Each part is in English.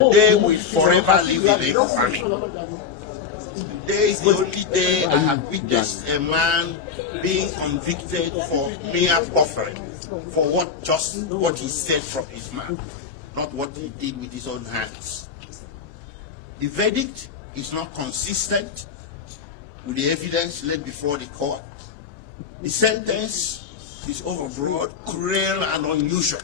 Today will forever live in infamy. Today is the only day I have witnessed a man being convicted for mere buffering, for what he said from his mouth, not what he did with his own hands. The verdict is not consistent with the evidence laid before the court. The sentence is overbroad, cruel, and unusual.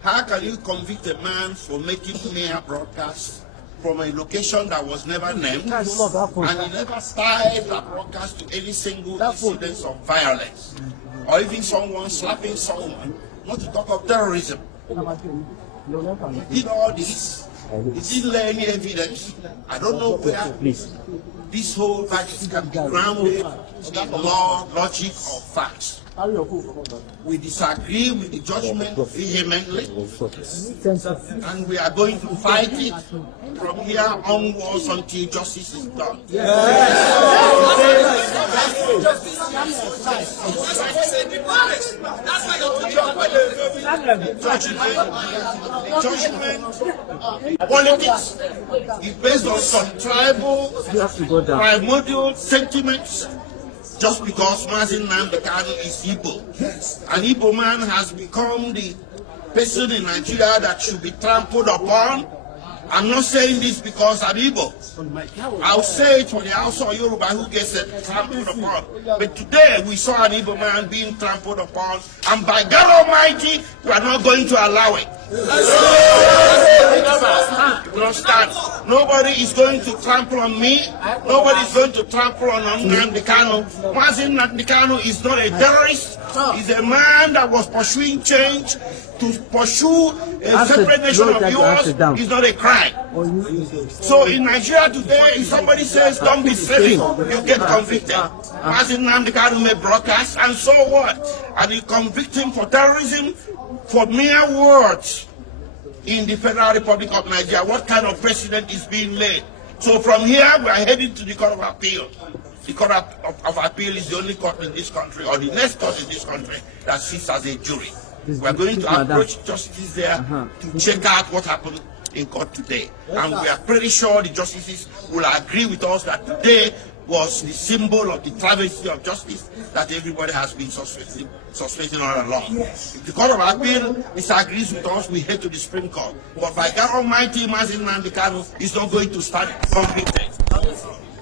How can you convict a man for making mere broadcasts from a location that was never named, and he never tied that broadcast to any single incident of violence, or even someone slapping someone, not to talk of terrorism? He did all this. He didn't lay any evidence. I don't know where this whole verdict can be grounded in law, logic, or facts. We disagree with the judgment vehemently, and we are going to fight it from here onwards until justice is done. Judgment, politics is based on some tribal, primordial sentiments. Just because Mazu Nandi Kanu is Igbo. An Igbo man has become the person in Nigeria that should be trampled upon. I'm not saying this because I'm Igbo. I'll say it for the Hausa or Yoruba who gets trampled upon. But today we saw an Igbo man being trampled upon, and by God Almighty, we are not going to allow it. Nobody is going to trample on me. Nobody is going to trample on Nandi Kanu. Mazu Nandi Kanu is not a terrorist. He's a man that was pursuing change. To pursue a separate nation of yours is not a crime. So in Nigeria today, if somebody says don't be silly, you get convicted. Mazu Nandi Kanu may broadcast, and so what? And you convict him for terrorism, for mere words in the Federal Republic of Nigeria. What kind of precedent is being made? So from here, we are heading to the Court of Appeal. The Court of Appeal is the only court in this country, or the next court in this country, that sits as a jury. We are going to approach justices there to check out what happened in court today. And we are pretty sure the justices will agree with us that today was the symbol of the travesty of justice that everybody has been suspecting all along. If the Court of Appeal disagrees with us, we head to the Supreme Court. But by God Almighty, Mazu Nandi Kanu is not going to stand convicted.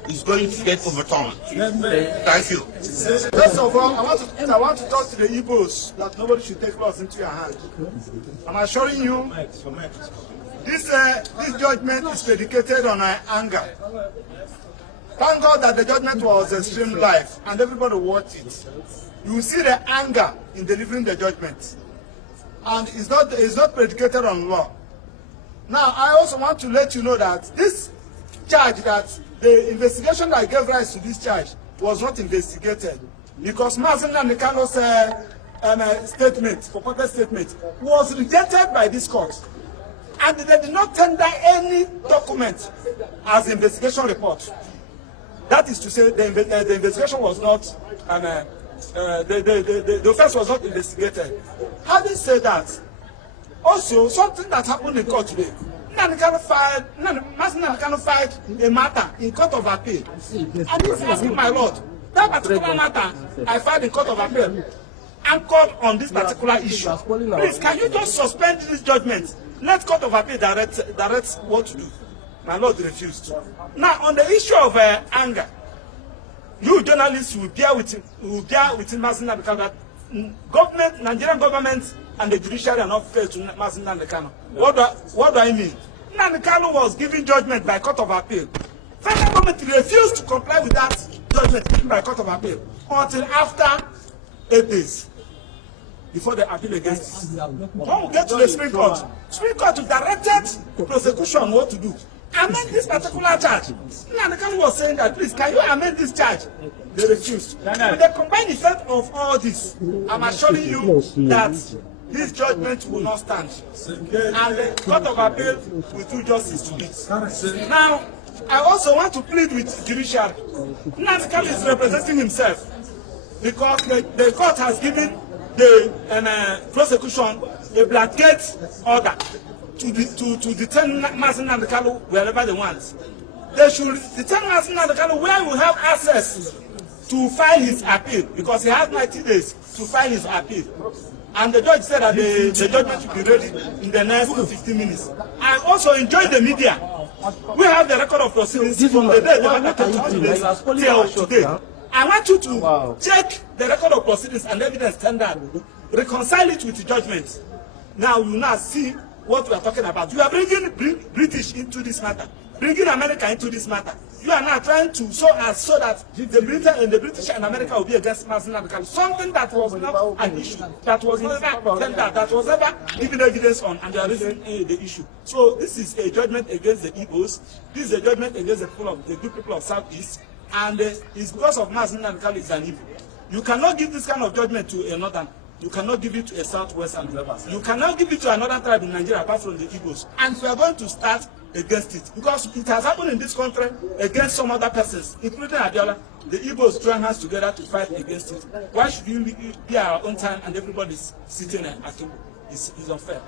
He's going to get overturned. Thank you. First of all, I want to talk to the Igbos that nobody should take laws into your hand. I'm assuring you, this judgment is predicated on anger. Thank God that the judgment was streamed live and everybody watched it. You will see the anger in delivering the judgment, and it's not predicated on law. Now, I also want to let you know that this charge, that the investigation that gave rise to this charge was not investigated, because Mazu Nandi Kanu's purported statement was rejected by this court, and they did not tender any document as investigation report. That is to say, the investigation was not, the offense was not investigated. Having said that, also something that happened in court today, Mazu Nandi Kanu filed a matter in Court of Appeal. And he's asking, my lord, that particular matter I filed in Court of Appeal anchored on this particular issue. Please, can you just suspend this judgment? Let Court of Appeal direct what to do. My lord refused. Now, on the issue of anger, you journalists will bear with Mazu Nandi Kanu that government, Nigerian government, and the judiciary are not fair to Mazu Nandi Kanu. What do I mean? Nandi Kanu was given judgment by Court of Appeal. Federal government refused to comply with that judgment given by Court of Appeal until after 8 days before the appeal against it. When we get to the Supreme Court directed prosecution what to do. Amend this particular charge. Nandi Kanu was saying that, please, can you amend this charge? They refused. With the combined effect of all this, I'm assuring you that this judgment will not stand, and the Court of Appeal will do justice to it. Now, I also want to plead with judiciary. Nandi Kanu is representing himself because the court has given the prosecution a blanket order to detain Mazu Nandi Kanu wherever they want. They should detain Mazu Nandi Kanu where we have access to file his appeal, because he has 90 days to file his appeal. And the judge said that the judgment should be ready in the next 15 minutes. I also enjoy the media. We have the record of proceedings from the day till today. I want you to check the record of proceedings and evidence standard, reconcile it with the judgment. Now you now see what we are talking about. You are bringing British into this matter, bringing America into this matter. You are now trying to so that the British and America will be against Mazu Nandi Kanu. Something that was not an issue, that was never tendered, that was never given evidence on, and they are raising the issue. So this is a judgment against the Igbos. This is a judgment against the good people of Southeast, and it's because of Mazu Nandi Kanu is an Igbo. You cannot give this kind of judgment to a northern. You cannot give it to a southwestern. You cannot give it to another tribe in Nigeria apart from the Igbos. And we are going to start against it, because it has happened in this country against some other persons, including Abiola. The Igbos join hands together to fight against it. Why should we be our own time and everybody's sitting at home? It's unfair.